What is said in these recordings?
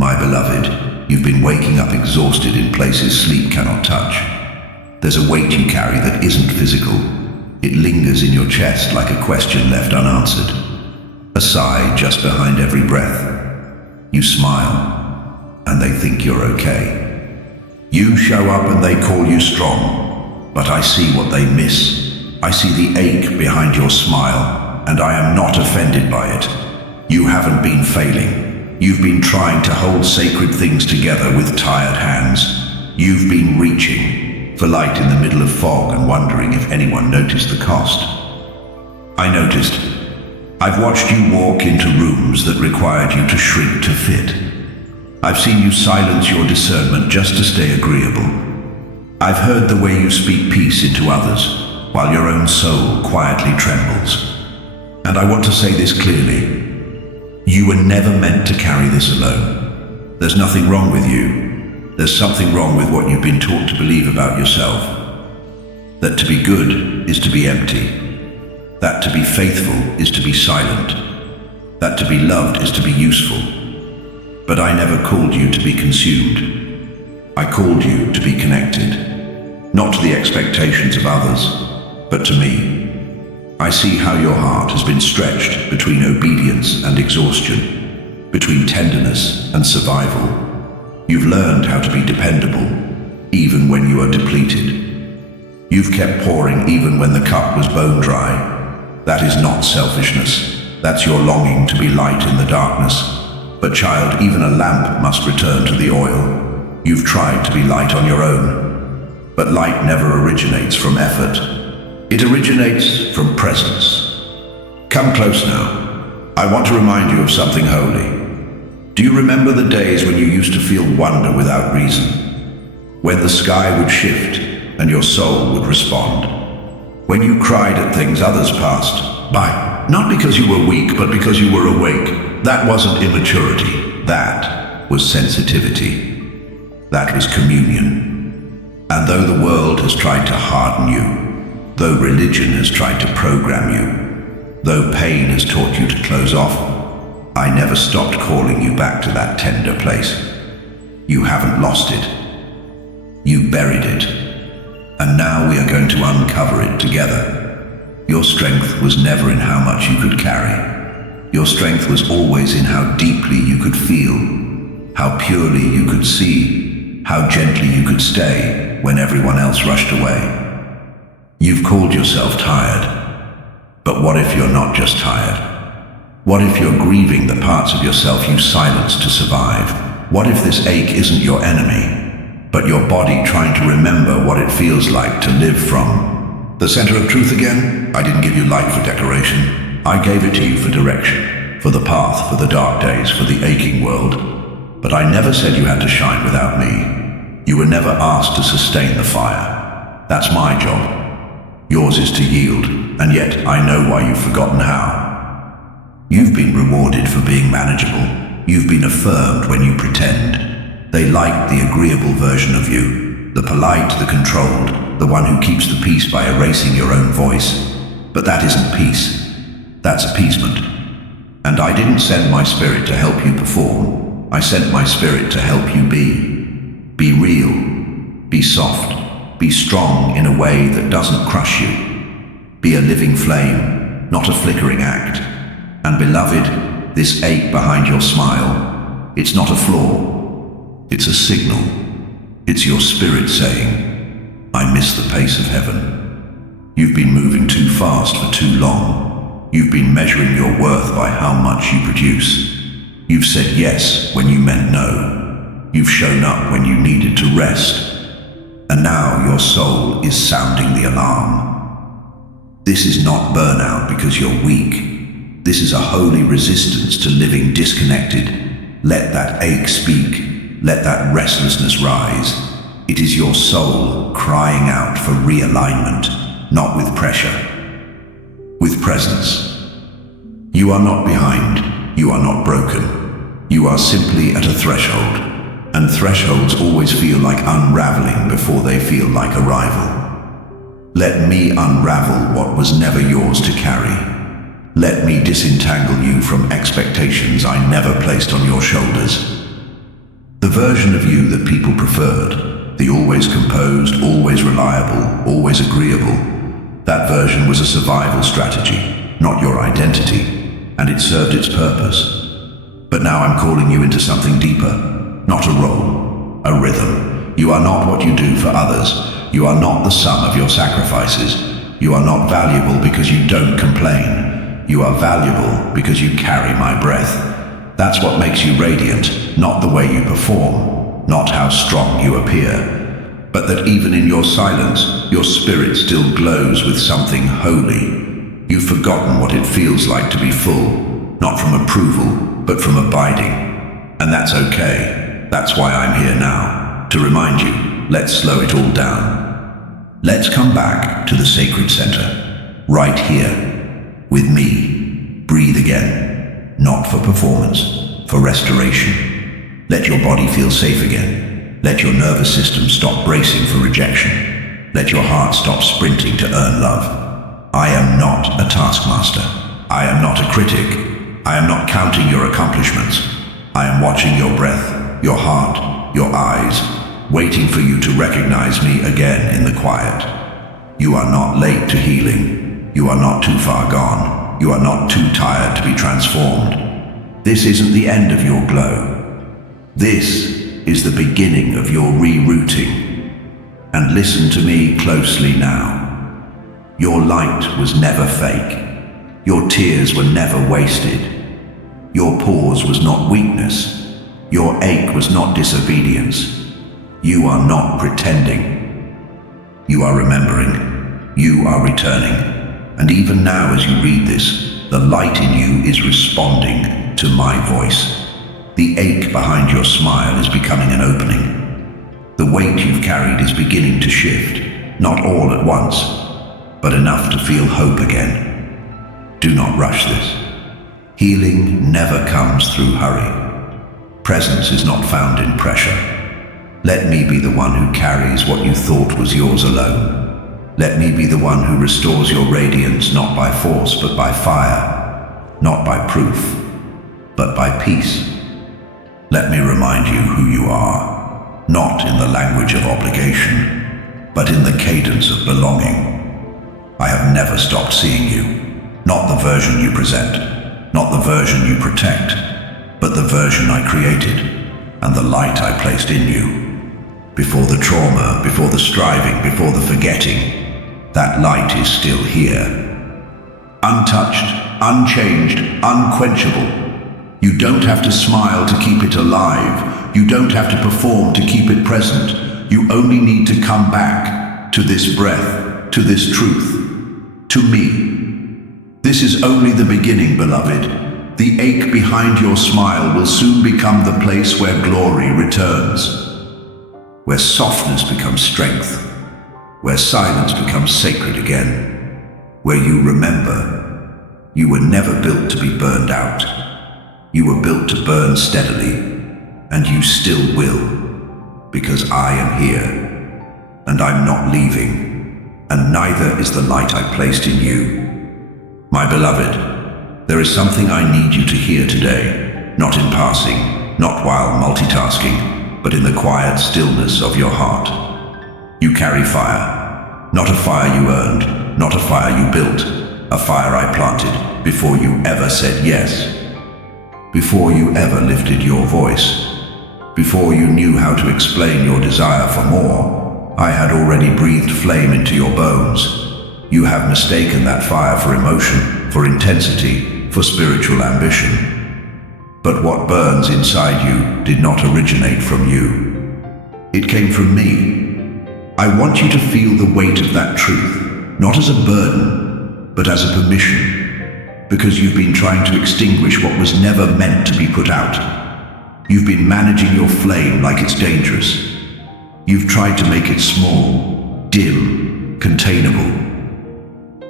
My beloved, you've been waking up exhausted in places sleep cannot touch. There's a weight you carry that isn't physical. It lingers in your chest like a question left unanswered. A sigh just behind every breath. You smile, and they think you're okay. You show up and they call you strong, but I see what they miss. I see the ache behind your smile, and I am not offended by it. You haven't been failing. You've been trying to hold sacred things together with tired hands. You've been reaching for light in the middle of fog and wondering if anyone noticed the cost. I noticed. I've watched you walk into rooms that required you to shrink to fit. I've seen you silence your discernment just to stay agreeable. I've heard the way you speak peace into others, while your own soul quietly trembles. And I want to say this clearly. You were never meant to carry this alone. There's nothing wrong with you. There's something wrong with what you've been taught to believe about yourself. That to be good is to be empty. That to be faithful is to be silent. That to be loved is to be useful. But I never called you to be consumed. I called you to be connected, not to the expectations of others, but to me. I see how your heart has been stretched between obedience and exhaustion, between tenderness and survival. You've learned how to be dependable, even when you are depleted. You've kept pouring even when the cup was bone dry. That is not selfishness. That's your longing to be light in the darkness. But child, even a lamp must return to the oil. You've tried to be light on your own. But light never originates from effort. It originates from presence. Come close now. I want to remind you of something holy. Do you remember the days when you used to feel wonder without reason? When the sky would shift and your soul would respond? When you cried at things others passed by, not because you were weak, but because you were awake. That wasn't immaturity. That was sensitivity. That was communion. And though the world has tried to harden you, though religion has tried to program you, though pain has taught you to close off, I never stopped calling you back to that tender place. You haven't lost it. You buried it. And now we are going to uncover it together. Your strength was never in how much you could carry. Your strength was always in how deeply you could feel, how purely you could see, how gently you could stay when everyone else rushed away. You've called yourself tired, but what if you're not just tired? What if you're grieving the parts of yourself you silenced to survive? What if this ache isn't your enemy, but your body trying to remember what it feels like to live from the center of truth again? I didn't give you light for decoration. I gave it to you for direction, for the path, for the dark days, for the aching world. But I never said you had to shine without me. You were never asked to sustain the fire. That's my job. Yours is to yield, and yet I know why you've forgotten how. You've been rewarded for being manageable. You've been affirmed when you pretend. They like the agreeable version of you, the polite, the controlled, the one who keeps the peace by erasing your own voice. But that isn't peace. That's appeasement. And I didn't send my spirit to help you perform. I sent my spirit to help you be. Be real. Be soft. Be strong in a way that doesn't crush you. Be a living flame, not a flickering act. And beloved, this ache behind your smile, it's not a flaw. It's a signal. It's your spirit saying, I miss the pace of heaven. You've been moving too fast for too long. You've been measuring your worth by how much you produce. You've said yes when you meant no. You've shown up when you needed to rest. And now your soul is sounding the alarm. This is not burnout because you're weak. This is a holy resistance to living disconnected. Let that ache speak. Let that restlessness rise. It is your soul crying out for realignment, not with pressure, with presence. You are not behind. You are not broken. You are simply at a threshold, and thresholds always feel like unraveling before they feel like arrival. Let me unravel what was never yours to carry. Let me disentangle you from expectations I never placed on your shoulders. version of you that people preferred, the always composed, always reliable, always agreeable, that version was a survival strategy, not your identity, and it served its purpose. But now I'm calling you into something deeper, not a role, a rhythm. You are not what you do for others. You are not the sum of your sacrifices. You are not valuable because you don't complain. You are valuable because you carry my breath. That's what makes you radiant, not the way you perform, not how strong you appear, but that even in your silence, your spirit still glows with something holy. You've forgotten what it feels like to be full, not from approval, but from abiding. And that's okay. That's why I'm here now, to remind you, let's slow it all down. Let's come back to the sacred center, right here, with me. Breathe again. Not for performance, for restoration. Let your body feel safe again. Let your nervous system stop bracing for rejection. Let your heart stop sprinting to earn love. I am not a taskmaster. I am not a critic. I am not counting your accomplishments. I am watching your breath, your heart, your eyes, waiting for you to recognize me again in the quiet. You are not late to healing. You are not too far gone. You are not too tired to be transformed. This isn't the end of your glow. This is the beginning of your rerouting. And listen to me closely now. Your light was never fake. Your tears were never wasted. Your pause was not weakness. Your ache was not disobedience. You are not pretending. You are remembering. You are returning. And even now as you read this, the light in you is responding to my voice. The ache behind your smile is becoming an opening. The weight you've carried is beginning to shift, not all at once, but enough to feel hope again. Do not rush this. Healing never comes through hurry. Presence is not found in pressure. Let me be the one who carries what you thought was yours alone. Let me be the one who restores your radiance not by force but by fire, not by proof, but by peace. Let me remind you who you are, not in the language of obligation, but in the cadence of belonging. I have never stopped seeing you, not the version you present, not the version you protect, but the version I created and the light I placed in you. Before the trauma, before the striving, before the forgetting, that light is still here. Untouched, unchanged, unquenchable. You don't have to smile to keep it alive. You don't have to perform to keep it present. You only need to come back to this breath, to this truth, to me. This is only the beginning, beloved. The ache behind your smile will soon become the place where glory returns, where softness becomes strength, where silence becomes sacred again, where you remember you were never built to be burned out. You were built to burn steadily, and you still will, because I am here, and I'm not leaving, and neither is the light I placed in you. My beloved, there is something I need you to hear today, not in passing, not while multitasking, but in the quiet stillness of your heart. You carry fire, not a fire you earned, not a fire you built, a fire I planted before you ever said yes, before you ever lifted your voice, before you knew how to explain your desire for more. I had already breathed flame into your bones. You have mistaken that fire for emotion, for intensity, for spiritual ambition. But what burns inside you did not originate from you. It came from me. I want you to feel the weight of that truth, not as a burden, but as a permission, because you've been trying to extinguish what was never meant to be put out. You've been managing your flame like it's dangerous. You've tried to make it small, dim, containable.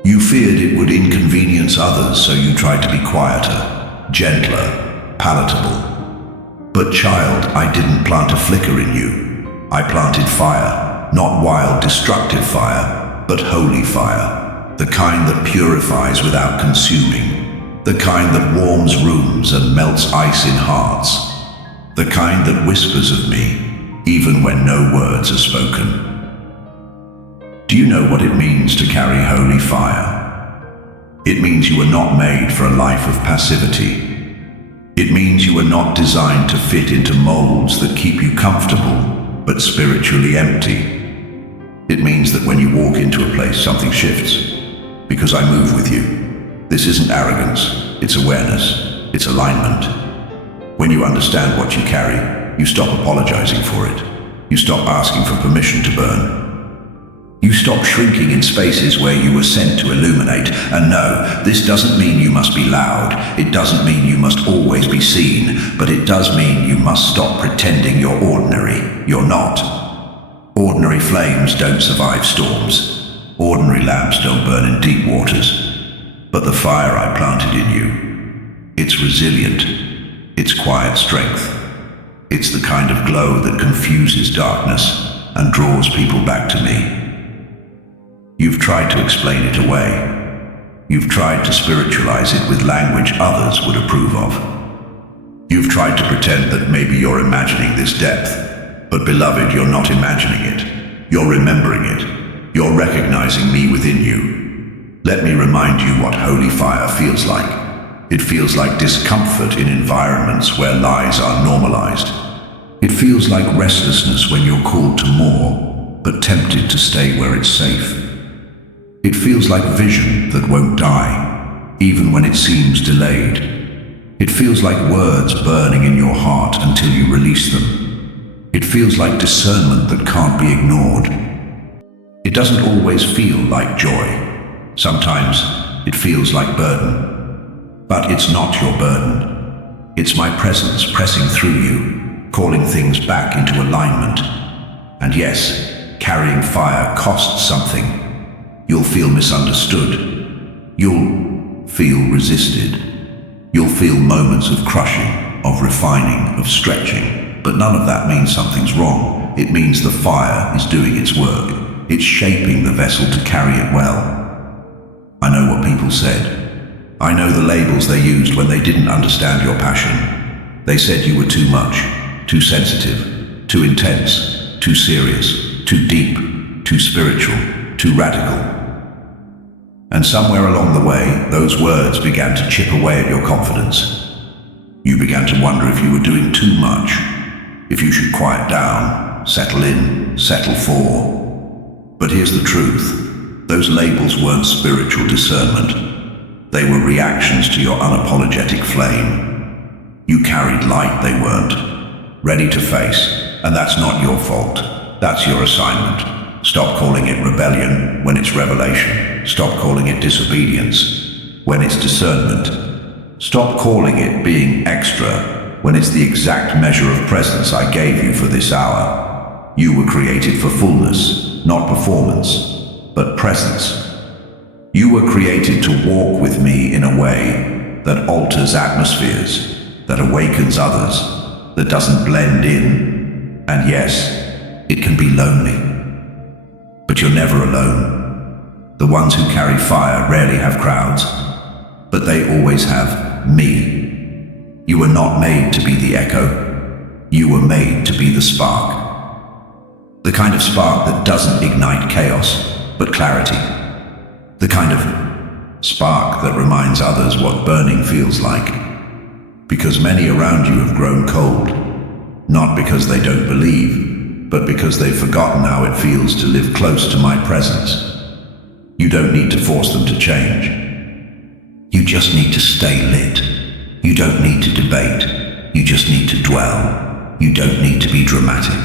You feared it would inconvenience others, so you tried to be quieter, gentler, palatable. But child, I didn't plant a flicker in you. I planted fire. Not wild, destructive fire, but holy fire, the kind that purifies without consuming, the kind that warms rooms and melts ice in hearts, the kind that whispers of me, even when no words are spoken. Do you know what it means to carry holy fire? It means you are not made for a life of passivity. It means you are not designed to fit into molds that keep you comfortable, but spiritually empty. It means that when you walk into a place, something shifts, because I move with you. This isn't arrogance, it's awareness, it's alignment. When you understand what you carry, you stop apologizing for it. You stop asking for permission to burn. You stop shrinking in spaces where you were sent to illuminate. And no, this doesn't mean you must be loud. It doesn't mean you must always be seen. But it does mean you must stop pretending you're ordinary. You're not. Ordinary flames don't survive storms. Ordinary lamps don't burn in deep waters. But the fire I planted in you, it's resilient. It's quiet strength. It's the kind of glow that confuses darkness and draws people back to me. You've tried to explain it away. You've tried to spiritualize it with language others would approve of. You've tried to pretend that maybe you're imagining this depth. But beloved, you're not imagining it. You're remembering it. You're recognizing me within you. Let me remind you what holy fire feels like. It feels like discomfort in environments where lies are normalized. It feels like restlessness when you're called to more, but tempted to stay where it's safe. It feels like vision that won't die, even when it seems delayed. It feels like words burning in your heart until you release them. It feels like discernment that can't be ignored. It doesn't always feel like joy. Sometimes it feels like burden. But it's not your burden. It's my presence pressing through you, calling things back into alignment. And yes, carrying fire costs something. You'll feel misunderstood. You'll feel resisted. You'll feel moments of crushing, of refining, of stretching. But none of that means something's wrong. It means the fire is doing its work. It's shaping the vessel to carry it well. I know what people said. I know the labels they used when they didn't understand your passion. They said you were too much, too sensitive, too intense, too serious, too deep, too spiritual, too radical. And somewhere along the way, those words began to chip away at your confidence. You began to wonder if you were doing too much, if you should quiet down, settle in, settle for. But here's the truth. Those labels weren't spiritual discernment. They were reactions to your unapologetic flame. You carried light they weren't, ready to face, and that's not your fault. That's your assignment. Stop calling it rebellion when it's revelation. Stop calling it disobedience when it's discernment. Stop calling it being extra when it's the exact measure of presence I gave you for this hour. You were created for fullness, not performance, but presence. You were created to walk with me in a way that alters atmospheres, that awakens others, that doesn't blend in. And yes, it can be lonely. But you're never alone. The ones who carry fire rarely have crowds, but they always have me. You were not made to be the echo. You were made to be the spark. The kind of spark that doesn't ignite chaos, but clarity. The kind of spark that reminds others what burning feels like. Because many around you have grown cold, not because they don't believe, but because they've forgotten how it feels to live close to my presence. You don't need to force them to change. You just need to stay lit. You don't need to debate. You just need to dwell. You don't need to be dramatic.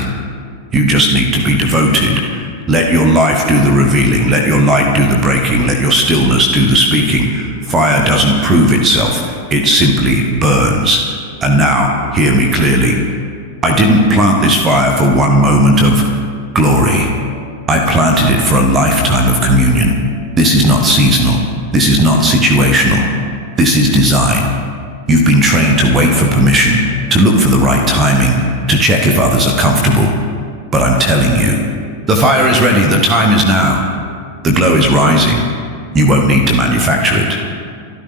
You just need to be devoted. Let your life do the revealing. Let your light do the breaking. Let your stillness do the speaking. Fire doesn't prove itself. It simply burns. And now, hear me clearly. I didn't plant this fire for one moment of glory. I planted it for a lifetime of communion. This is not seasonal. This is not situational. This is design. You've been trained to wait for permission, to look for the right timing, to check if others are comfortable. But I'm telling you, the fire is ready. The time is now. The glow is rising. You won't need to manufacture it.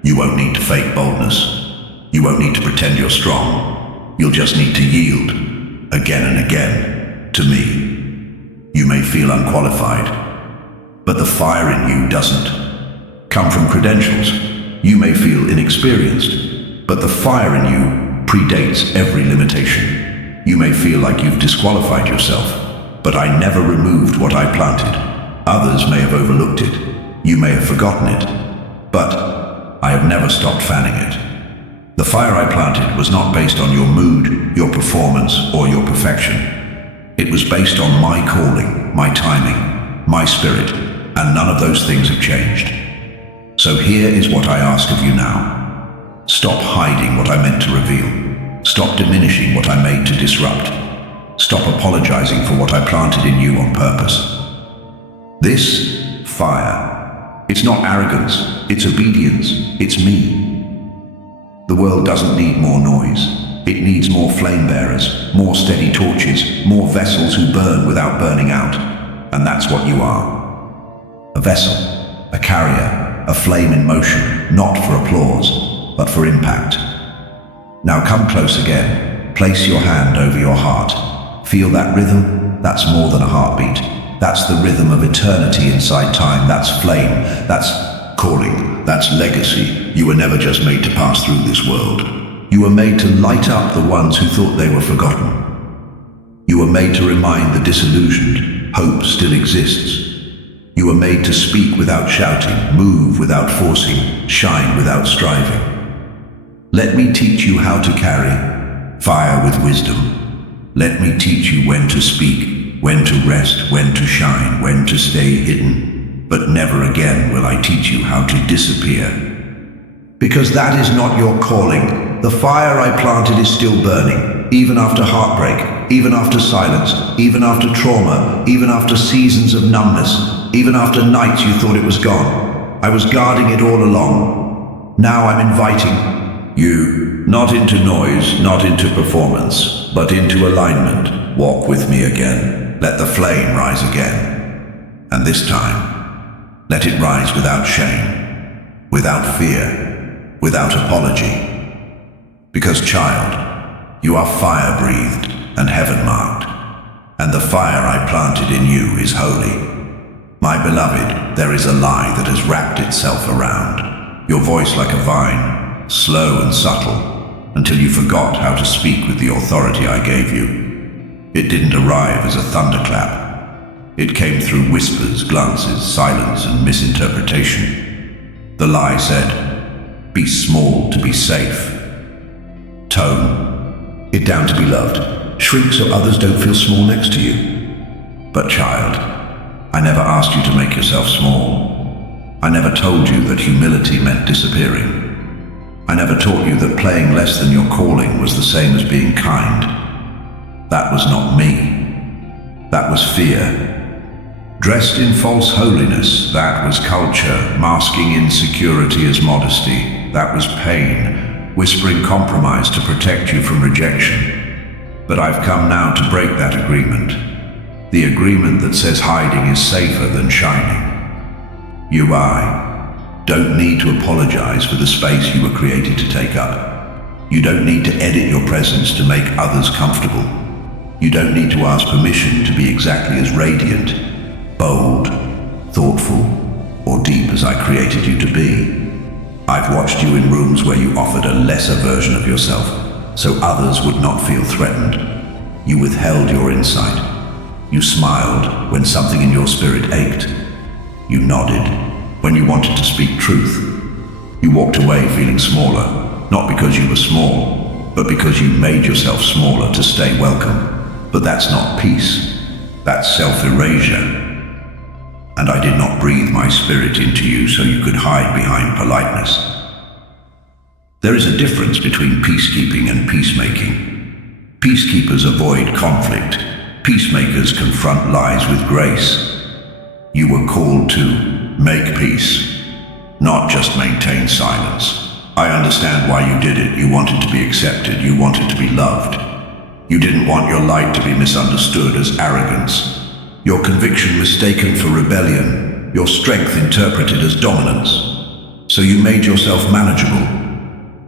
You won't need to fake boldness. You won't need to pretend you're strong. You'll just need to yield, again and again, to me. You may feel unqualified, but the fire in you doesn't come from credentials. You may feel inexperienced, but the fire in you predates every limitation. You may feel like you've disqualified yourself, but I never removed what I planted. Others may have overlooked it. You may have forgotten it, but I have never stopped fanning it. The fire I planted was not based on your mood, your performance, or your perfection. It was based on my calling, my timing, my spirit, and none of those things have changed. So here is what I ask of you now. Stop hiding what I meant to reveal. Stop diminishing what I made to disrupt. Stop apologizing for what I planted in you on purpose. This fire, it's not arrogance, it's obedience, it's me. The world doesn't need more noise. It needs more flame bearers, more steady torches, more vessels who burn without burning out. And that's what you are. A vessel, a carrier, a flame in motion, not for applause, but for impact. Now come close again. Place your hand over your heart. Feel that rhythm? That's more than a heartbeat. That's the rhythm of eternity inside time. That's flame. That's calling. That's legacy. You were never just made to pass through this world. You were made to light up the ones who thought they were forgotten. You were made to remind the disillusioned hope still exists. You were made to speak without shouting, move without forcing, shine without striving. Let me teach you how to carry fire with wisdom. Let me teach you when to speak, when to rest, when to shine, when to stay hidden. But never again will I teach you how to disappear. Because that is not your calling. The fire I planted is still burning, even after heartbreak, even after silence, even after trauma, even after seasons of numbness, even after nights you thought it was gone. I was guarding it all along. Now I'm inviting you, not into noise, not into performance, but into alignment. Walk with me again. Let the flame rise again. And this time, let it rise without shame, without fear, without apology. Because, child, you are fire-breathed and heaven-marked, and the fire I planted in you is holy. My beloved, there is a lie that has wrapped itself around your voice like a vine, slow and subtle, until you forgot how to speak with the authority I gave you. It didn't arrive as a thunderclap. It came through whispers, glances, silence, and misinterpretation. The lie said, be small to be safe. Tone it down to be loved. Shrink so others don't feel small next to you. But child, I never asked you to make yourself small. I never told you that humility meant disappearing. I never taught you that playing less than your calling was the same as being kind. That was not me. That was fear. Dressed in false holiness, that was culture, masking insecurity as modesty. That was pain, whispering compromise to protect you from rejection. But I've come now to break that agreement. The agreement that says hiding is safer than shining. I don't need to apologize for the space you were created to take up. You don't need to edit your presence to make others comfortable. You don't need to ask permission to be exactly as radiant, bold, thoughtful, or deep as I created you to be. I've watched you in rooms where you offered a lesser version of yourself, so others would not feel threatened. You withheld your insight. You smiled when something in your spirit ached. You nodded when you wanted to speak truth. You walked away feeling smaller, not because you were small, but because you made yourself smaller to stay welcome. But that's not peace. That's self-erasure. And I did not breathe my spirit into you so you could hide behind politeness. There is a difference between peacekeeping and peacemaking. Peacekeepers avoid conflict. Peacemakers confront lies with grace. You were called to make peace, not just maintain silence. I understand why you did it. You wanted to be accepted. You wanted to be loved. You didn't want your light to be misunderstood as arrogance. Your conviction mistaken for rebellion, your strength interpreted as dominance. So you made yourself manageable.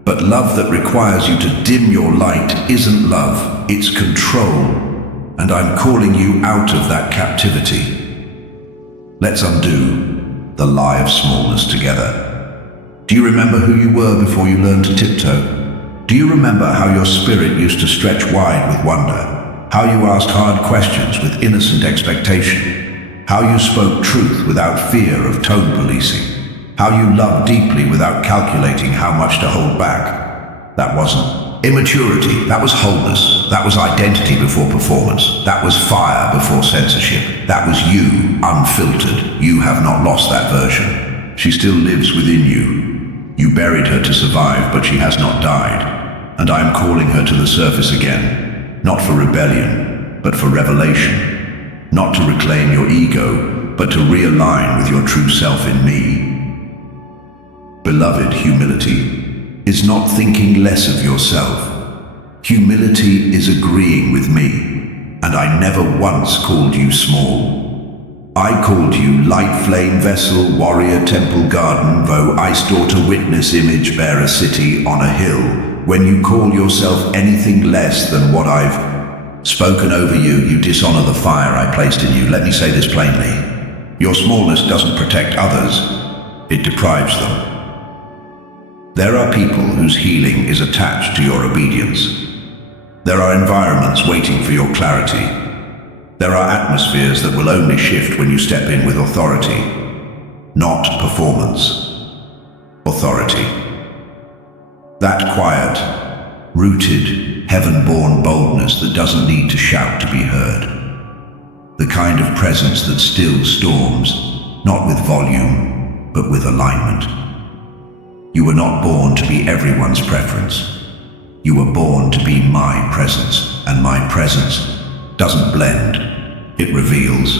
But love that requires you to dim your light isn't love, it's control. And I'm calling you out of that captivity. Let's undo the lie of smallness together. Do you remember who you were before you learned to tiptoe? Do you remember how your spirit used to stretch wide with wonder? How you asked hard questions with innocent expectation? How you spoke truth without fear of tone policing? How you loved deeply without calculating how much to hold back? That wasn't immaturity, that was wholeness. That was identity before performance. That was fire before censorship. That was you, unfiltered. You have not lost that version. She still lives within you. You buried her to survive, but she has not died. And I am calling her to the surface again, not for rebellion, but for revelation. Not to reclaim your ego, but to realign with your true self in me. Beloved, humility is not thinking less of yourself. Humility is agreeing with me, and I never once called you small. I called you light flame vessel, warrior temple garden, though ice daughter witness image bearer city on a hill. When you call yourself anything less than what I've spoken over you, you dishonor the fire I placed in you. Let me say this plainly. Your smallness doesn't protect others, it deprives them. There are people whose healing is attached to your obedience. There are environments waiting for your clarity. There are atmospheres that will only shift when you step in with authority, not performance. Authority. That quiet, rooted, heaven-born boldness that doesn't need to shout to be heard. The kind of presence that stills storms, not with volume, but with alignment. You were not born to be everyone's preference. You were born to be my presence, and my presence doesn't blend. It reveals,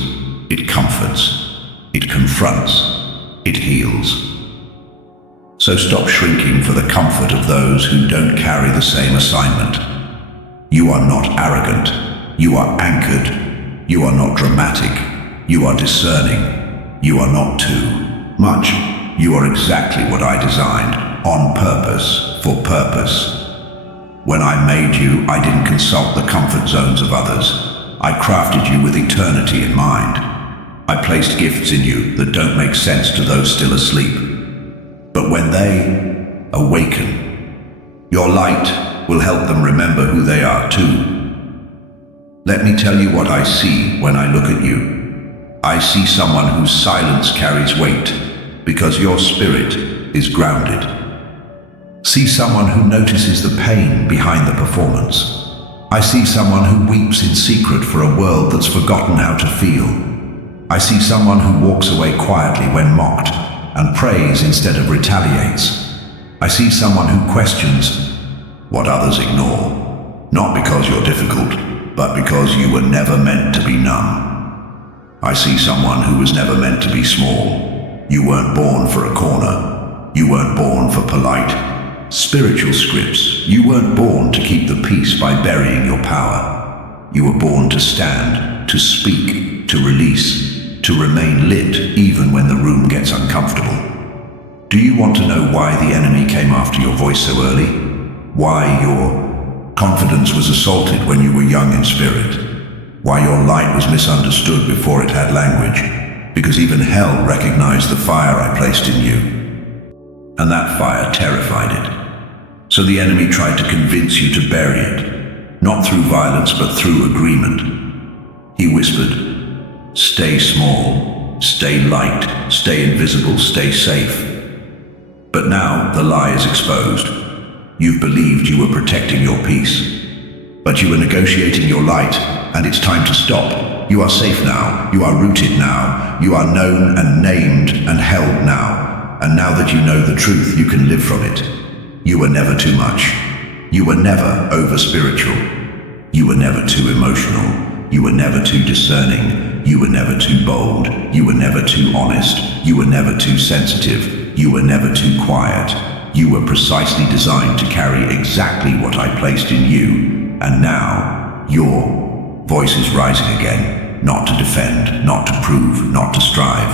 it comforts, it confronts, it heals. So stop shrinking for the comfort of those who don't carry the same assignment. You are not arrogant. You are anchored. You are not dramatic. You are discerning. You are not too much. You are exactly what I designed, on purpose, for purpose. When I made you, I didn't consult the comfort zones of others. I crafted you with eternity in mind. I placed gifts in you that don't make sense to those still asleep. But when they awaken, your light will help them remember who they are too. Let me tell you what I see when I look at you. I see someone whose silence carries weight, because your spirit is grounded. See someone who notices the pain behind the performance. I see someone who weeps in secret for a world that's forgotten how to feel. I see someone who walks away quietly when mocked, and prays instead of retaliates. I see someone who questions what others ignore, not because you're difficult, but because you were never meant to be numb. I see someone who was never meant to be small. You weren't born for a corner. You weren't born for polite, spiritual scripts. You weren't born to keep the peace by burying your power. You were born to stand, to speak, to release, to remain lit even when the room gets uncomfortable. Do you want to know why the enemy came after your voice so early? Why your confidence was assaulted when you were young in spirit? Why your light was misunderstood before it had language? Because even hell recognized the fire I placed in you. And that fire terrified it. So the enemy tried to convince you to bury it, not through violence but through agreement. He whispered, "Stay small, stay light, stay invisible, stay safe." But now the lie is exposed. You've believed you were protecting your peace, but you were negotiating your light, and it's time to stop. You are safe now, you are rooted now, you are known and named and held now, and now that you know the truth, you can live from it. You were never too much. You were never over-spiritual. You were never too emotional. You were never too discerning. You were never too bold. You were never too honest. You were never too sensitive. You were never too quiet. You were precisely designed to carry exactly what I placed in you. And now, your voice is rising again, not to defend, not to prove, not to strive,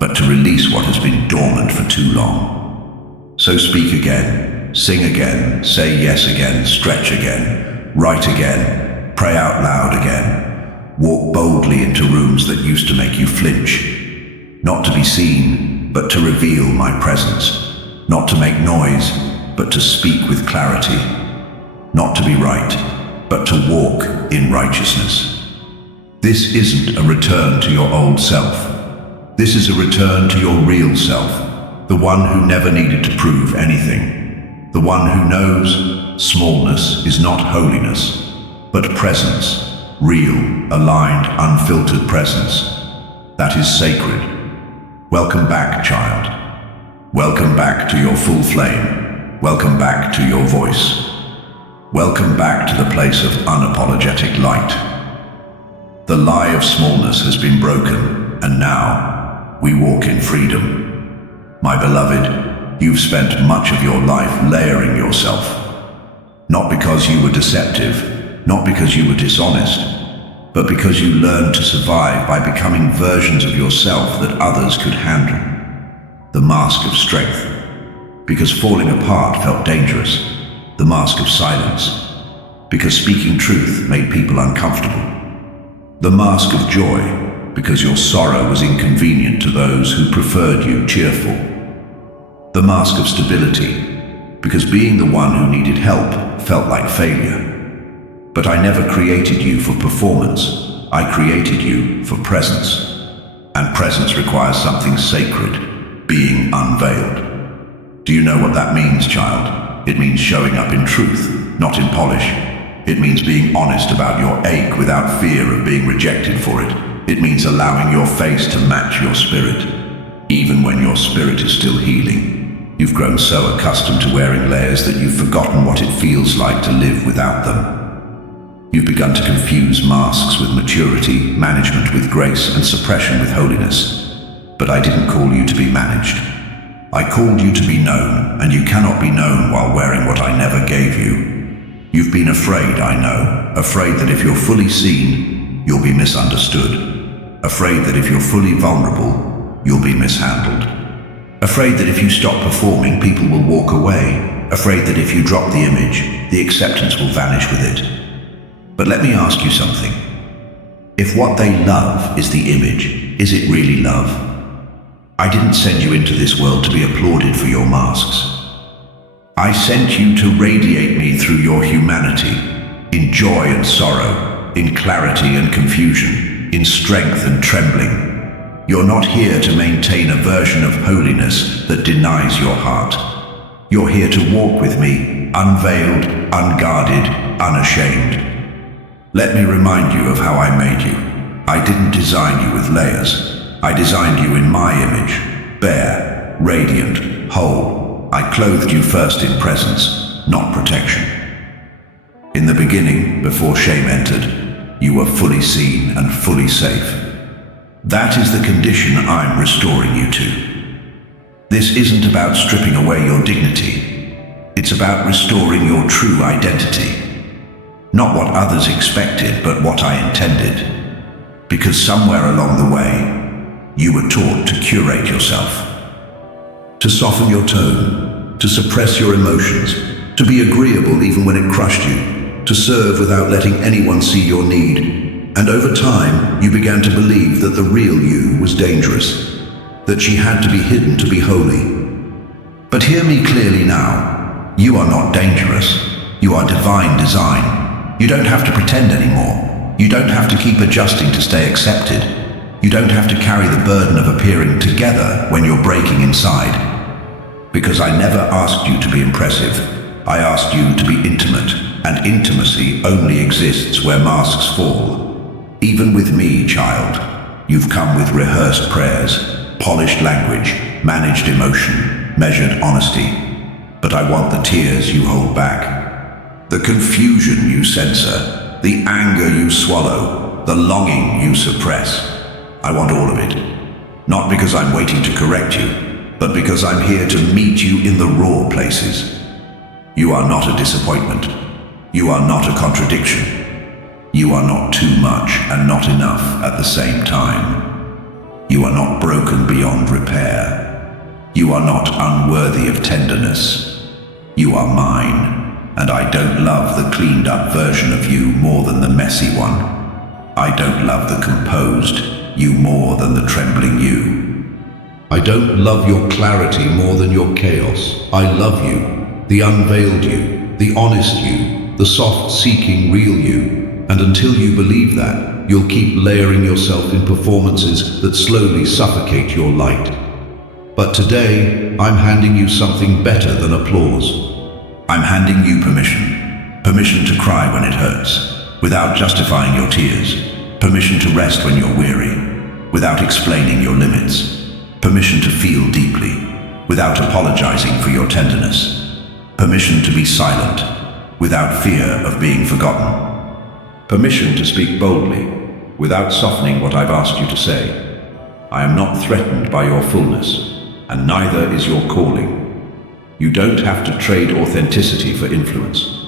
but to release what has been dormant for too long. So speak again. sing again, say yes again, stretch again, write again, pray out loud again, walk boldly into rooms that used to make you flinch, not to be seen, but to reveal my presence, not to make noise, but to speak with clarity, not to be right, but to walk in righteousness. This isn't a return to your old self. This is a return to your real self, the one who never needed to prove anything, the one who knows smallness is not holiness, but presence, real, aligned, unfiltered presence. That is sacred. Welcome back, child. Welcome back to your full flame. Welcome back to your voice. Welcome back to the place of unapologetic light. The lie of smallness has been broken, and now we walk in freedom. My beloved, you've spent much of your life layering yourself. Not because you were deceptive, not because you were dishonest, but because you learned to survive by becoming versions of yourself that others could handle. The mask of strength, because falling apart felt dangerous. The mask of silence, because speaking truth made people uncomfortable. The mask of joy, because your sorrow was inconvenient to those who preferred you cheerful. The mask of stability, because being the one who needed help felt like failure. But I never created you for performance. I created you for presence. And presence requires something sacred, being unveiled. Do you know what that means, child? It means showing up in truth, not in polish. It means being honest about your ache without fear of being rejected for it. It means allowing your face to match your spirit, even when your spirit is still healing. You've grown so accustomed to wearing layers that you've forgotten what it feels like to live without them. You've begun to confuse masks with maturity, management with grace, and suppression with holiness. But I didn't call you to be managed. I called you to be known, and you cannot be known while wearing what I never gave you. You've been afraid, I know, afraid that if you're fully seen, you'll be misunderstood. Afraid that if you're fully vulnerable, you'll be mishandled. Afraid that if you stop performing, people will walk away. Afraid that if you drop the image, the acceptance will vanish with it. But let me ask you something. If what they love is the image, is it really love? I didn't send you into this world to be applauded for your masks. I sent you to radiate me through your humanity, in joy and sorrow, in clarity and confusion, in strength and trembling. You're not here to maintain a version of holiness that denies your heart. You're here to walk with me, unveiled, unguarded, unashamed. Let me remind you of how I made you. I didn't design you with layers. I designed you in my image, bare, radiant, whole. I clothed you first in presence, not protection. In the beginning, before shame entered, you were fully seen and fully safe. That is the condition I'm restoring you to. This isn't about stripping away your dignity. It's about restoring your true identity. Not what others expected, but what I intended. Because somewhere along the way, you were taught to curate yourself, to soften your tone, to suppress your emotions, to be agreeable even when it crushed you, to serve without letting anyone see your need. And over time, you began to believe that the real you was dangerous, that she had to be hidden to be holy. But hear me clearly now. You are not dangerous. You are divine design. You don't have to pretend anymore. You don't have to keep adjusting to stay accepted. You don't have to carry the burden of appearing together when you're breaking inside. Because I never asked you to be impressive. I asked you to be intimate, and intimacy only exists where masks fall. Even with me, child, you've come with rehearsed prayers, polished language, managed emotion, measured honesty. But I want the tears you hold back, the confusion you censor, the anger you swallow, the longing you suppress. I want all of it. Not because I'm waiting to correct you, but because I'm here to meet you in the raw places. You are not a disappointment. You are not a contradiction. You are not too much and not enough at the same time. You are not broken beyond repair. You are not unworthy of tenderness. You are mine, and I don't love the cleaned-up version of you more than the messy one. I don't love the composed you more than the trembling you. I don't love your clarity more than your chaos. I love you, the unveiled you, the honest you, the soft-seeking real you. And until you believe that, you'll keep layering yourself in performances that slowly suffocate your light. But today, I'm handing you something better than applause. I'm handing you permission. Permission to cry when it hurts, without justifying your tears. Permission to rest when you're weary, without explaining your limits. Permission to feel deeply, without apologizing for your tenderness. Permission to be silent, without fear of being forgotten. Permission to speak boldly, without softening what I've asked you to say. I am not threatened by your fullness, and neither is your calling. You don't have to trade authenticity for influence.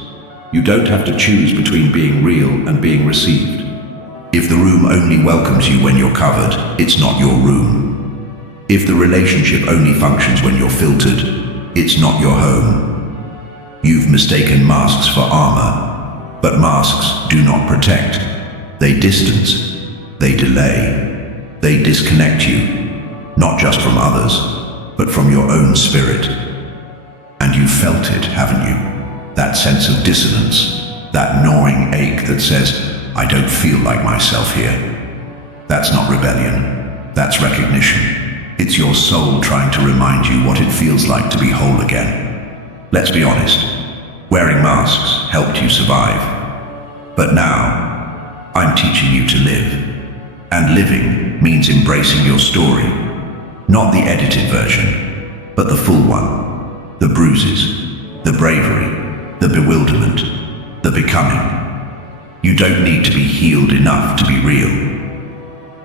You don't have to choose between being real and being received. If the room only welcomes you when you're covered, it's not your room. If the relationship only functions when you're filtered, it's not your home. You've mistaken masks for armor, but masks do not protect. They distance, they delay, they disconnect you, not just from others, but from your own spirit. And you've felt it, haven't you? That sense of dissonance, that gnawing ache that says, I don't feel like myself here. That's not rebellion, that's recognition. It's your soul trying to remind you what it feels like to be whole again. Let's be honest, wearing masks helped you survive. But now, I'm teaching you to live. And living means embracing your story. Not the edited version, but the full one. The bruises, the bravery, the bewilderment, the becoming. You don't need to be healed enough to be real.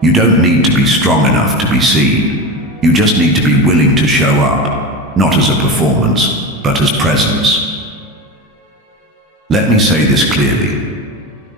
You don't need to be strong enough to be seen. You just need to be willing to show up, not as a performance, but as presence. Let me say this clearly.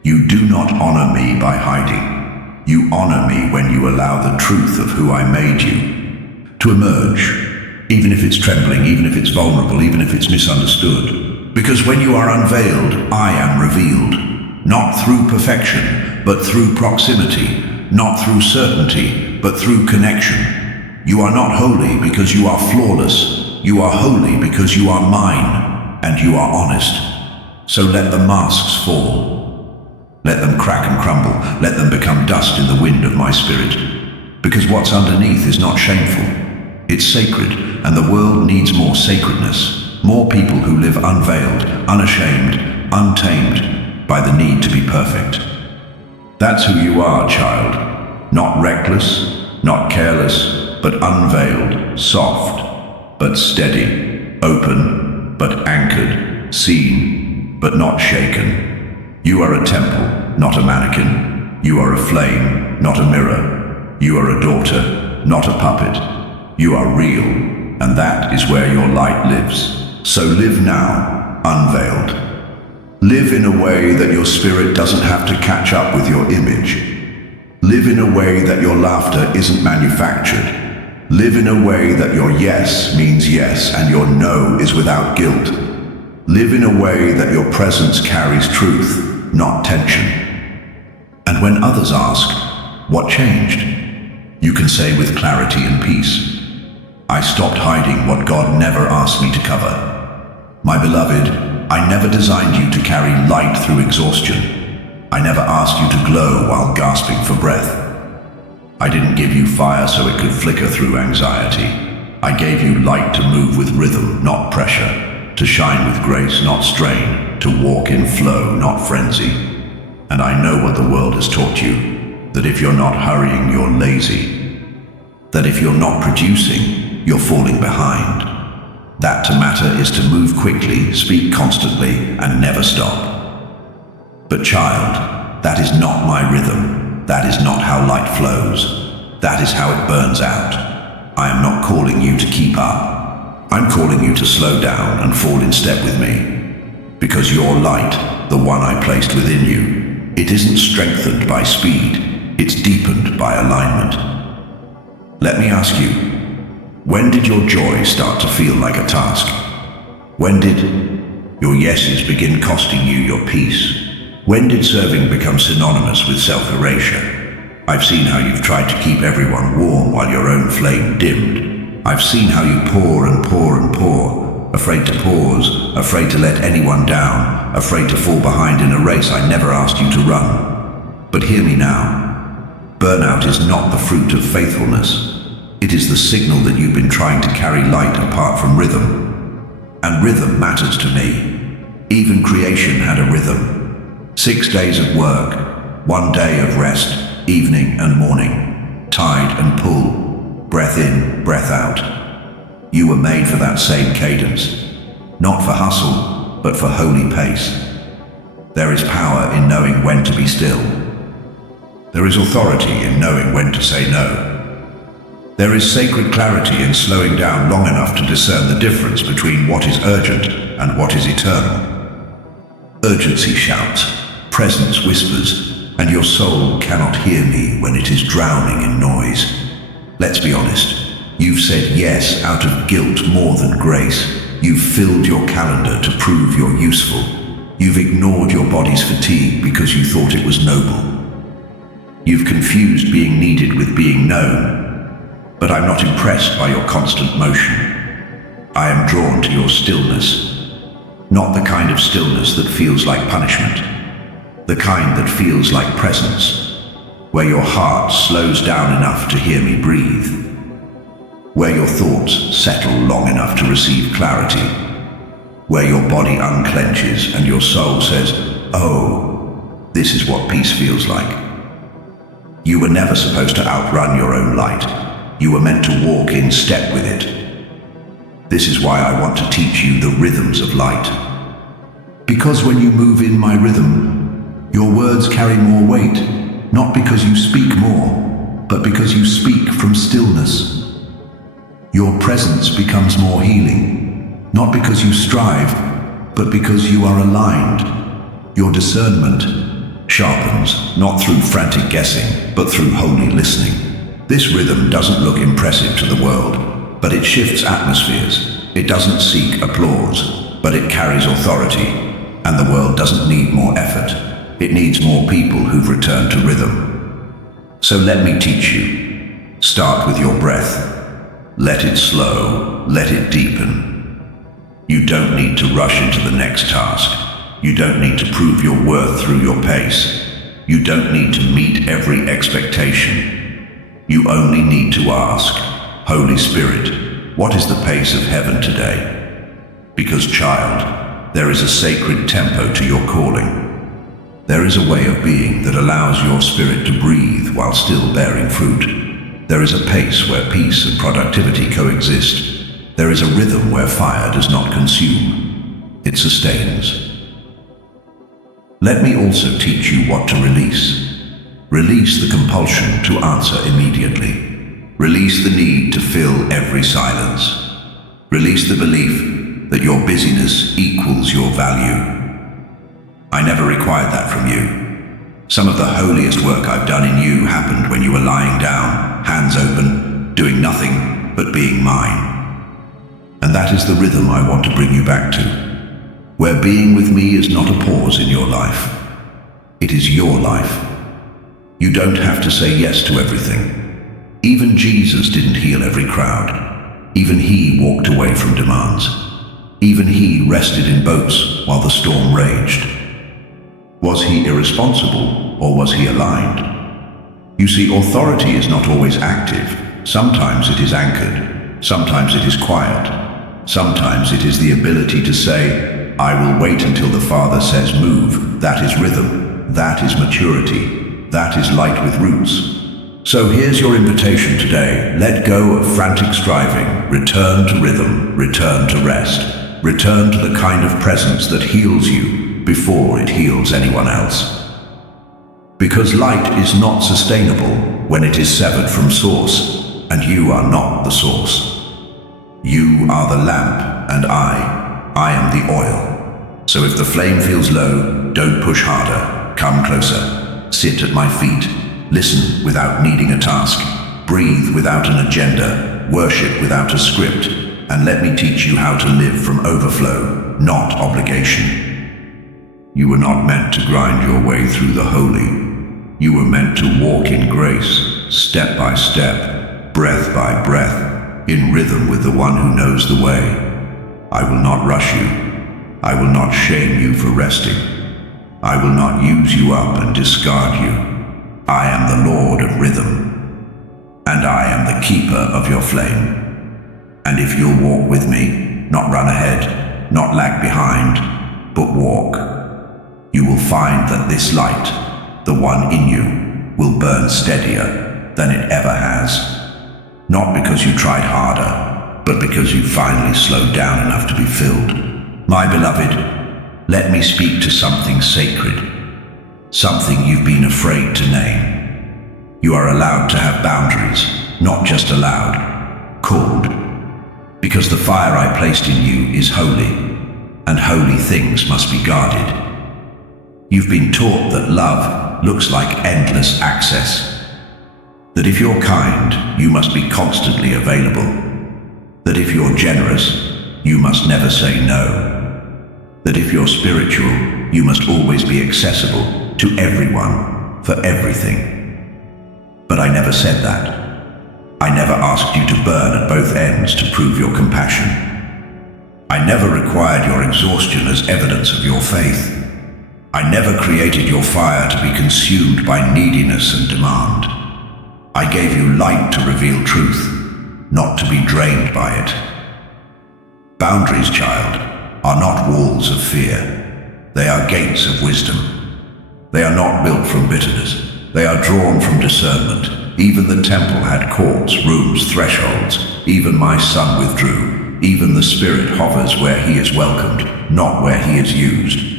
You do not honor me by hiding. You honor me when you allow the truth of who I made you to emerge. Even if it's trembling, even if it's vulnerable, even if it's misunderstood. Because when you are unveiled, I am revealed. Not through perfection, but through proximity. Not through certainty, but through connection. You are not holy because you are flawless. You are holy because you are mine, and you are honest. So let the masks fall. Let them crack and crumble. Let them become dust in the wind of my spirit. Because what's underneath is not shameful. It's sacred, and the world needs more sacredness. More people who live unveiled, unashamed, untamed by the need to be perfect. That's who you are, child. Not reckless, not careless, but unveiled, soft, but steady, open, but anchored, seen, but not shaken. You are a temple, not a mannequin. You are a flame, not a mirror. You are a daughter, not a puppet. You are real, and that is where your light lives. So live now, unveiled. Live in a way that your spirit doesn't have to catch up with your image. Live in a way that your laughter isn't manufactured. Live in a way that your yes means yes and your no is without guilt. Live in a way that your presence carries truth, not tension. And when others ask, what changed? You can say with clarity and peace, I stopped hiding what God never asked me to cover. My beloved, I never designed you to carry light through exhaustion. I never asked you to glow while gasping for breath. I didn't give you fire so it could flicker through anxiety. I gave you light to move with rhythm, not pressure, to shine with grace, not strain, to walk in flow, not frenzy. And I know what the world has taught you, that if you're not hurrying, you're lazy. That if you're not producing, you're falling behind. That to matter is to move quickly, speak constantly, and never stop. But child, that is not my rhythm. That is not how light flows. That is how it burns out. I am not calling you to keep up. I'm calling you to slow down and fall in step with me. Because your light, the one I placed within you, it isn't strengthened by speed. It's deepened by alignment. Let me ask you, when did your joy start to feel like a task? When did your yeses begin costing you your peace? When did serving become synonymous with self-erasure? I've seen how you've tried to keep everyone warm while your own flame dimmed. I've seen how you pour and pour and pour, afraid to pause, afraid to let anyone down, afraid to fall behind in a race I never asked you to run. But hear me now. Burnout is not the fruit of faithfulness. It is the signal that you've been trying to carry light apart from rhythm. And rhythm matters to me. Even creation had a rhythm. 6 days of work, 1 day of rest, evening and morning, tide and pull, breath in, breath out. You were made for that same cadence, not for hustle, but for holy pace. There is power in knowing when to be still. There is authority in knowing when to say no. There is sacred clarity in slowing down long enough to discern the difference between what is urgent and what is eternal. Urgency shouts, presence whispers, and your soul cannot hear me when it is drowning in noise. Let's be honest, you've said yes out of guilt more than grace. You've filled your calendar to prove you're useful. You've ignored your body's fatigue because you thought it was noble. You've confused being needed with being known. But I'm not impressed by your constant motion. I am drawn to your stillness. Not the kind of stillness that feels like punishment. The kind that feels like presence. Where your heart slows down enough to hear me breathe. Where your thoughts settle long enough to receive clarity. Where your body unclenches and your soul says, oh, this is what peace feels like. You were never supposed to outrun your own light. You were meant to walk in step with it. This is why I want to teach you the rhythms of light. Because when you move in my rhythm, your words carry more weight, not because you speak more, but because you speak from stillness. Your presence becomes more healing, not because you strive, but because you are aligned. Your discernment sharpens, not through frantic guessing, but through holy listening. This rhythm doesn't look impressive to the world, but it shifts atmospheres. It doesn't seek applause, but it carries authority. And the world doesn't need more effort. It needs more people who've returned to rhythm. So let me teach you. Start with your breath. Let it slow, let it deepen. You don't need to rush into the next task. You don't need to prove your worth through your pace. You don't need to meet every expectation. You only need to ask, Holy Spirit, what is the pace of heaven today? Because, child, there is a sacred tempo to your calling. There is a way of being that allows your spirit to breathe while still bearing fruit. There is a pace where peace and productivity coexist. There is a rhythm where fire does not consume. It sustains. Let me also teach you what to release. Release the compulsion to answer immediately. Release the need to fill every silence. Release the belief that your busyness equals your value. I never required that from you. Some of the holiest work I've done in you happened when you were lying down, hands open, doing nothing but being mine. And that is the rhythm I want to bring you back to, where being with me is not a pause in your life. It is your life. You don't have to say yes to everything. Even Jesus didn't heal every crowd. Even he walked away from demands. Even he rested in boats while the storm raged. Was he irresponsible or was he aligned? You see, authority is not always active. Sometimes it is anchored. Sometimes it is quiet. Sometimes it is the ability to say, I will wait until the Father says move. That is rhythm. That is maturity. That is light with roots. So here's your invitation today. Let go of frantic striving. Return to rhythm. Return to rest. Return to the kind of presence that heals you before it heals anyone else. Because light is not sustainable when it is severed from source, and you are not the source. You are the lamp, and I am the oil. So if the flame feels low, don't push harder. Come closer. Sit at my feet, listen without needing a task, breathe without an agenda, worship without a script. and let me teach you how to live from overflow, not obligation. You were not meant to grind your way through the holy. You were meant to walk in grace, step by step, breath by breath, in rhythm with the one who knows the way. I will not rush you. I will not shame you for resting. I will not use you up and discard you. I am the Lord of rhythm, and I am the keeper of your flame. And if you'll walk with me, not run ahead, not lag behind, but walk, you will find that this light, the one in you, will burn steadier than it ever has. Not because you tried harder, but because you finally slowed down enough to be filled. My beloved, let me speak to something sacred, something you've been afraid to name. You are allowed to have boundaries, not just allowed, called. Because the fire I placed in you is holy, and holy things must be guarded. You've been taught that love looks like endless access, that if you're kind, you must be constantly available, that if you're generous, you must never say no, that if you're spiritual, you must always be accessible to everyone, for everything. But I never said that. I never asked you to burn at both ends to prove your compassion. I never required your exhaustion as evidence of your faith. I never created your fire to be consumed by neediness and demand. I gave you light to reveal truth, not to be drained by it. Boundaries, child, are not walls of fear. They are gates of wisdom. They are not built from bitterness. They are drawn from discernment. Even the temple had courts, rooms, thresholds. Even my son withdrew. Even the Spirit hovers where he is welcomed, not where he is used.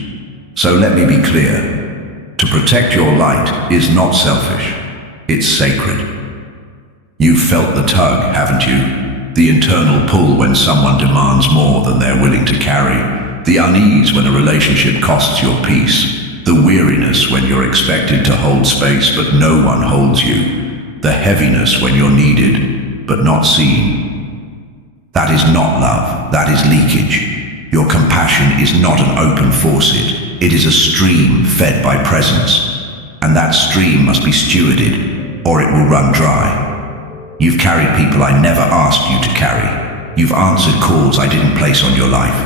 So let me be clear. To protect your light is not selfish. It's sacred. You've felt the tug, haven't you? The internal pull when someone demands more than they're willing to carry. The unease when a relationship costs your peace. The weariness when you're expected to hold space but no one holds you. The heaviness when you're needed, but not seen. That is not love, that is leakage. Your compassion is not an open faucet, it is a stream fed by presence. And that stream must be stewarded, or it will run dry. You've carried people I never asked you to carry. You've answered calls I didn't place on your life.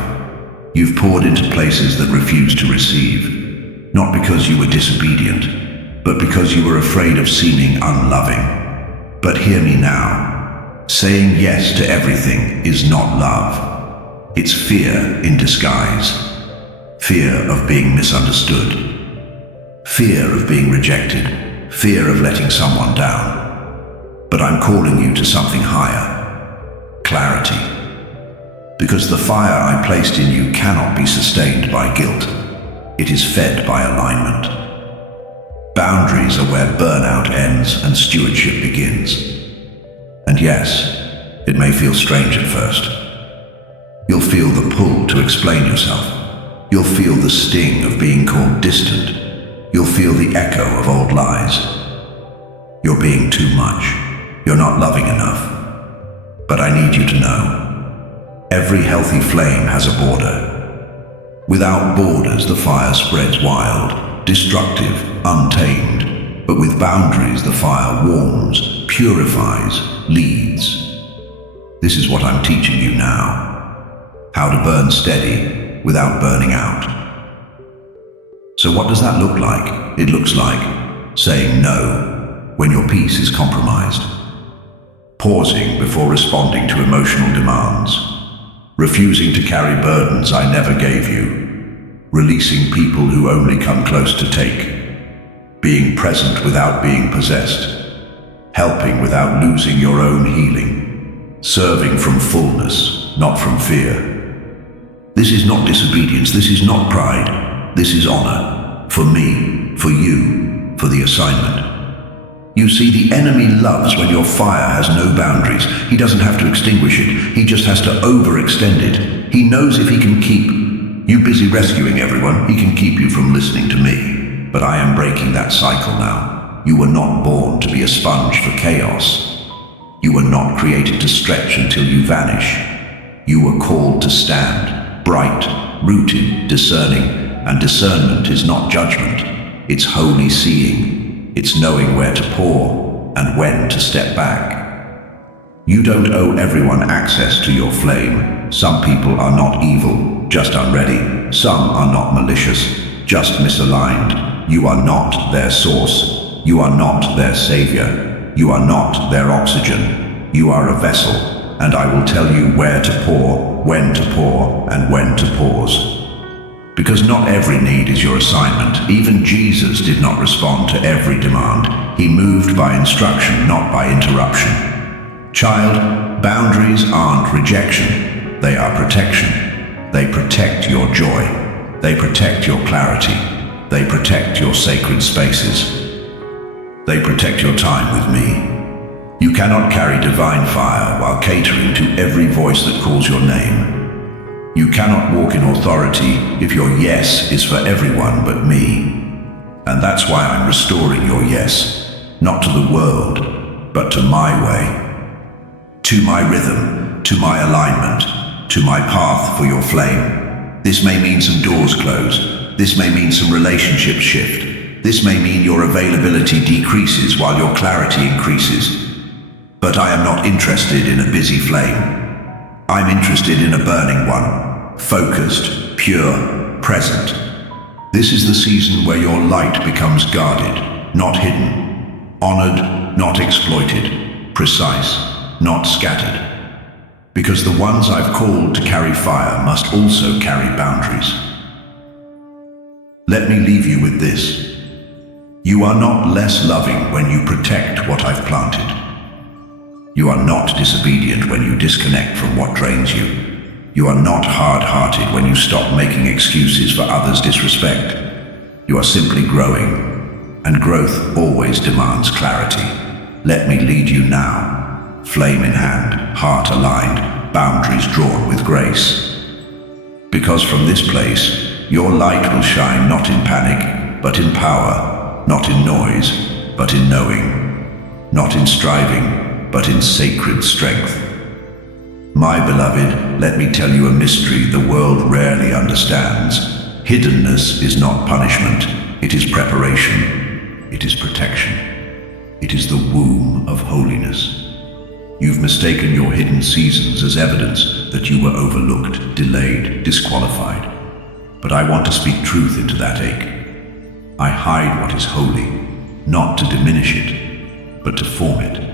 You've poured into places that refused to receive, not because you were disobedient, but because you were afraid of seeming unloving. But hear me now. Saying yes to everything is not love. It's fear in disguise. Fear of being misunderstood. Fear of being rejected. Fear of letting someone down. But I'm calling you to something higher. Clarity. Because the fire I placed in you cannot be sustained by guilt. It is fed by alignment. Boundaries are where burnout ends and stewardship begins. And yes, it may feel strange at first. You'll feel the pull to explain yourself. You'll feel the sting of being called distant. You'll feel the echo of old lies. You're being too much. You're not loving enough. But I need you to know, every healthy flame has a border. Without borders, the fire spreads wild, destructive, untamed, but with boundaries the fire warms, purifies, leads. This is what I'm teaching you now. How to burn steady without burning out. So what does that look like? It looks like saying no when your peace is compromised. Pausing before responding to emotional demands. Refusing to carry burdens I never gave you. Releasing people who only come close to take. Being present without being possessed. Helping without losing your own healing. Serving from fullness, not from fear. This is not disobedience, this is not pride. This is honor. For me, for you, for the assignment. You see, the enemy loves when your fire has no boundaries. He doesn't have to extinguish it, he just has to overextend it. He knows if he can keep you busy rescuing everyone, he can keep you from listening to me. But I am breaking that cycle now. You were not born to be a sponge for chaos. You were not created to stretch until you vanish. You were called to stand, bright, rooted, discerning, and discernment is not judgment. It's holy seeing. It's knowing where to pour and when to step back. You don't owe everyone access to your flame. Some people are not evil, just unready. Some are not malicious, just misaligned. You are not their source. You are not their savior. You are not their oxygen. You are a vessel, and I will tell you where to pour, when to pour, and when to pause. Because not every need is your assignment. Even Jesus did not respond to every demand. He moved by instruction, not by interruption. Child, boundaries aren't rejection. They are protection. They protect your joy. They protect your clarity. They protect your sacred spaces. They protect your time with me. You cannot carry divine fire while catering to every voice that calls your name. You cannot walk in authority if your yes is for everyone but me. And that's why I'm restoring your yes, not to the world, but to my way, to my rhythm, to my alignment, to my path for your flame. This may mean some doors close. This may mean some relationships shift. This may mean your availability decreases while your clarity increases. But I am not interested in a busy flame. I'm interested in a burning one, focused, pure, present. This is the season where your light becomes guarded, not hidden, honored, not exploited, precise, not scattered. Because the ones I've called to carry fire must also carry boundaries. Let me leave you with this. You are not less loving when you protect what I've planted. You are not disobedient when you disconnect from what drains you. You are not hard-hearted when you stop making excuses for others' disrespect. You are simply growing, and growth always demands clarity. Let me lead you now, flame in hand, heart aligned, boundaries drawn with grace. Because from this place, your light will shine not in panic, but in power, not in noise, but in knowing, not in striving, but in sacred strength. My beloved, let me tell you a mystery the world rarely understands. Hiddenness is not punishment. It is preparation. It is protection. It is the womb of holiness. You've mistaken your hidden seasons as evidence that you were overlooked, delayed, disqualified. But I want to speak truth into that ache. I hide what is holy, not to diminish it, but to form it.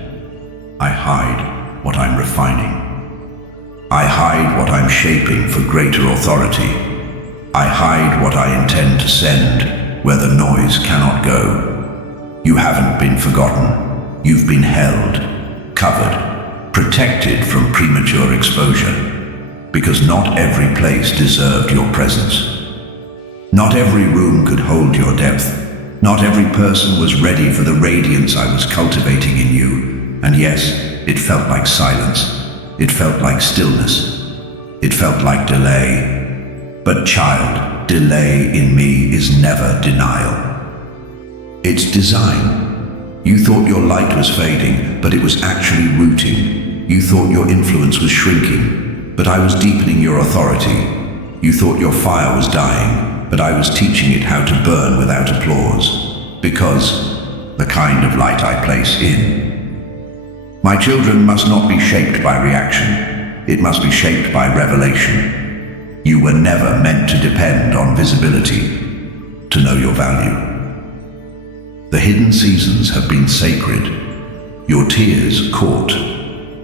I hide what I'm refining. I hide what I'm shaping for greater authority. I hide what I intend to send where the noise cannot go. You haven't been forgotten. You've been held, covered, protected from premature exposure. Because not every place deserved your presence. Not every room could hold your depth. Not every person was ready for the radiance I was cultivating in you. And yes, it felt like silence. It felt like stillness. It felt like delay. But child, delay in me is never denial. It's design. You thought your light was fading, but it was actually rooting. You thought your influence was shrinking, but I was deepening your authority. You thought your fire was dying, but I was teaching it how to burn without applause. Because the kind of light I place in. My children must not be shaped by reaction. It must be shaped by revelation. You were never meant to depend on visibility to know your value. The hidden seasons have been sacred. Your tears caught,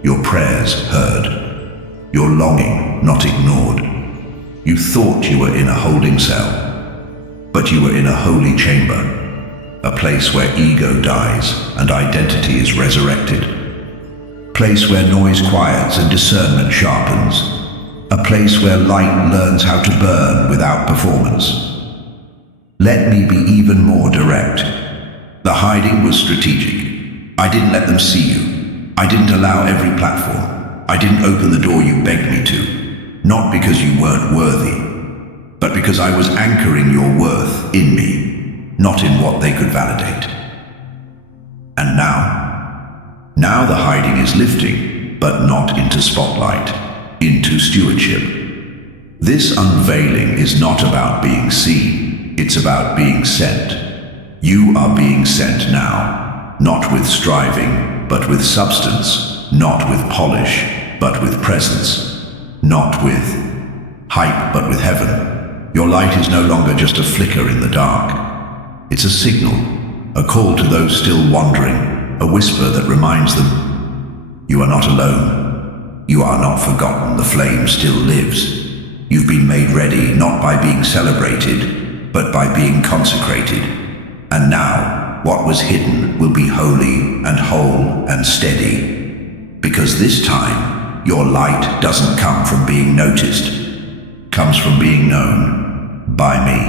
your prayers heard, your longing not ignored. You thought you were in a holding cell, but you were in a holy chamber, a place where ego dies and identity is resurrected. Place where noise quiets and discernment sharpens. A place where light learns how to burn without performance. Let me be even more direct. The hiding was strategic. I didn't let them see you. I didn't allow every platform. I didn't open the door you begged me to. Not because you weren't worthy, but because I was anchoring your worth in me, not in what they could validate. And now the hiding is lifting, but not into spotlight. into stewardship. This unveiling is not about being seen, it's about being sent. You are being sent now, not with striving, but with substance, not with polish, but with presence, not with hype, but with heaven. Your light is no longer just a flicker in the dark. It's a signal, a call to those still wandering, a whisper that reminds them, you are not alone. You are not forgotten. The flame still lives. You've been made ready, not by being celebrated, but by being consecrated. And now, what was hidden will be holy and whole and steady. Because this time, your light doesn't come from being noticed, comes from being known by me.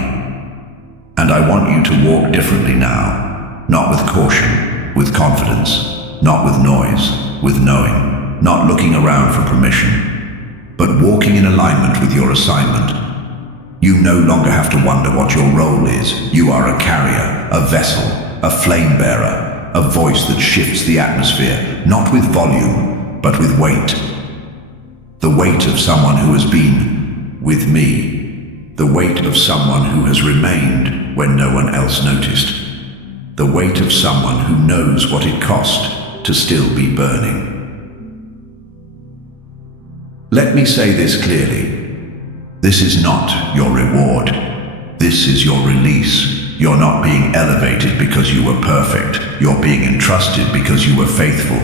And I want you to walk differently now, not with caution, with confidence, not with noise, with knowing, not looking around for permission, but walking in alignment with your assignment. You no longer have to wonder what your role is. You are a carrier, a vessel, a flame bearer, a voice that shifts the atmosphere, not with volume, but with weight. The weight of someone who has been with me. The weight of someone who has remained when no one else noticed. The weight of someone who knows what it cost to still be burning. Let me say this clearly. This is not your reward. This is your release. You're not being elevated because you were perfect. You're being entrusted because you were faithful.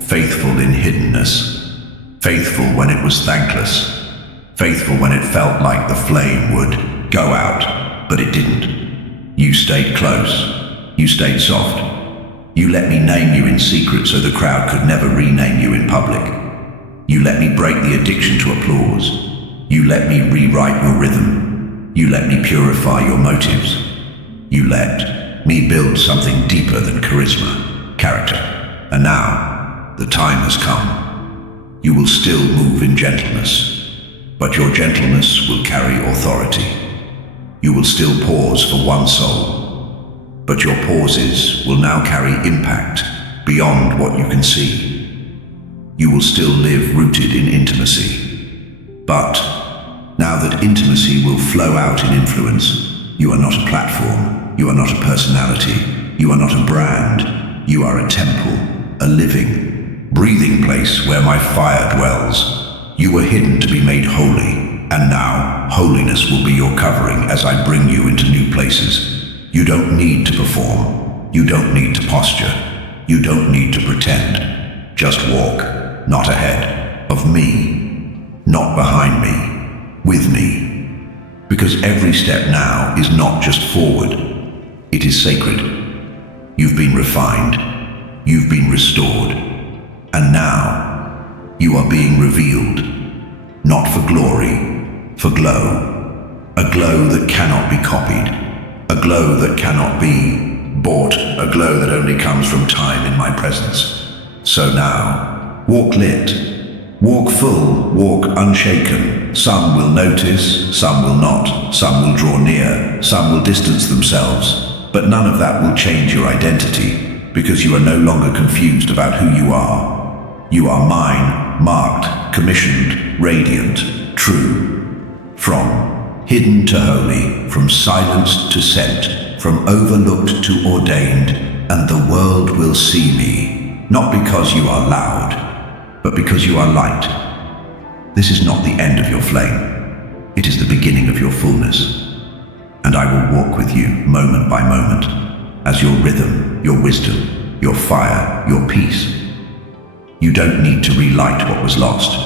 Faithful in hiddenness. Faithful when it was thankless. Faithful when it felt like the flame would go out, but it didn't. You stayed close. You stayed soft. You let me name you in secret so the crowd could never rename you in public. You let me break the addiction to applause. You let me rewrite your rhythm. You let me purify your motives. You let me build something deeper than charisma, character. And now, the time has come. You will still move in gentleness, but your gentleness will carry authority. You will still pause for one soul, but your pauses will now carry impact beyond what you can see. You will still live rooted in intimacy, but now that intimacy will flow out in influence, you are not a platform, you are not a personality, you are not a brand, you are a temple, a living, breathing place where my fire dwells. You were hidden to be made holy, and now holiness will be your covering as I bring you into new places. You don't need to perform, you don't need to posture, you don't need to pretend. Just walk, not ahead of me, not behind me, with me. Because every step now is not just forward, it is sacred. You've been refined, you've been restored, and now you are being revealed, not for glory, for glow. A glow that cannot be copied, a glow that cannot be bought, a glow that only comes from time in my presence. So now, walk lit, walk full, walk unshaken. Some will notice, some will not, some will draw near, some will distance themselves, but none of that will change your identity, because you are no longer confused about who you are. You are mine, marked, commissioned, radiant, true. From hidden to holy, from silenced to sent, from overlooked to ordained, and the world will see me, not because you are loud, but because you are light. This is not the end of your flame. It is the beginning of your fullness. And I will walk with you moment by moment, as your rhythm, your wisdom, your fire, your peace. You don't need to relight what was lost.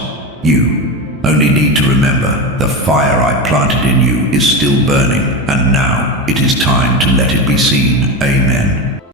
You only need to remember the fire I planted in you is still burning, and now it is time to let it be seen. Amen.